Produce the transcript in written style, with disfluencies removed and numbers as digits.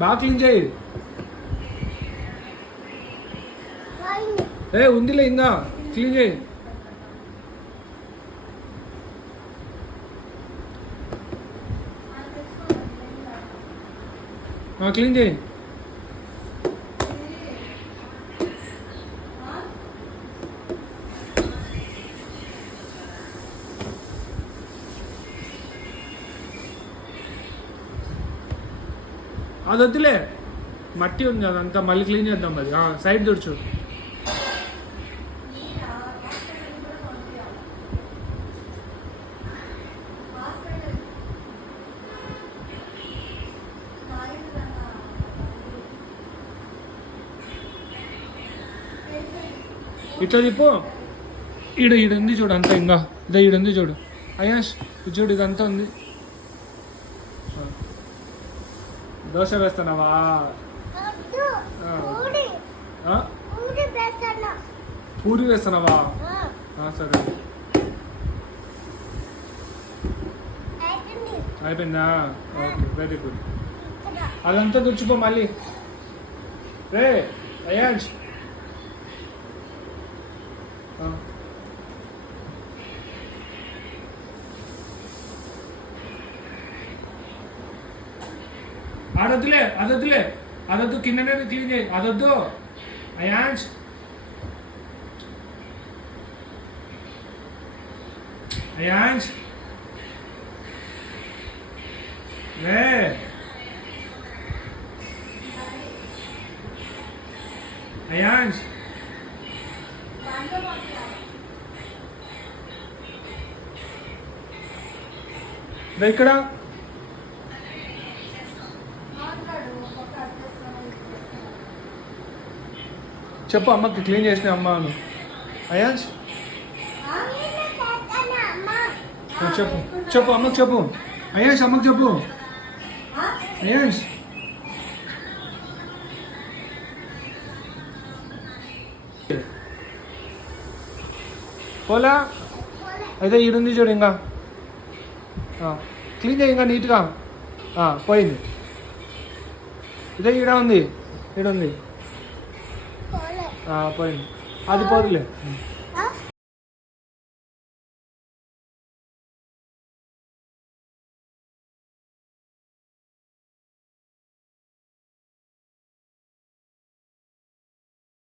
బాగా క్లీన్ చేయి. ఉందిలే ఇంకా క్లీన్ చేయి. క్లీన్ చేయి. అది వద్దులే, మట్టి ఉంది అదంతా మళ్ళీ క్లీన్ చేద్దాం. అది సైడ్ తుడుచు. ఇట్లా తిప్పు. ఈడుంది చూడు అంతా. ఇంకా ఇదే ఈడుంది చూడు అయాష్, ఇది చూడు ఇదంతా ఉంది. దోశ వేస్తున్నావా? పూరి వేస్తున్నావా? సరే అయిపోయిందా? Okay very good. అదంతా తుడిచిపో మళ్ళీ. రే అయాష్, అదొద్దులే అదొద్దులే అదొద్దు, కిందనే క్లీన్ చేయి. అదొద్దు అయాన్స్. అయాన్స్ రే అయాన్స్. ఇక్కడ చెప్పు అమ్మకి క్లీన్ చేసిన అమ్మాను. అయాన్స్ చెప్పు చెప్పు అమ్మకి చెప్పు. అయాన్స్ అమ్మకి చెప్పు. అయాన్స్ పోలా అయితే ఈడుంది చూడు. ఇంకా క్లీన్ చేయి ఇంకా నీట్గా. పోయింది. ఇదే ఈడ ఉంది, ఈడుంది. పోయింది. అది పోదులే.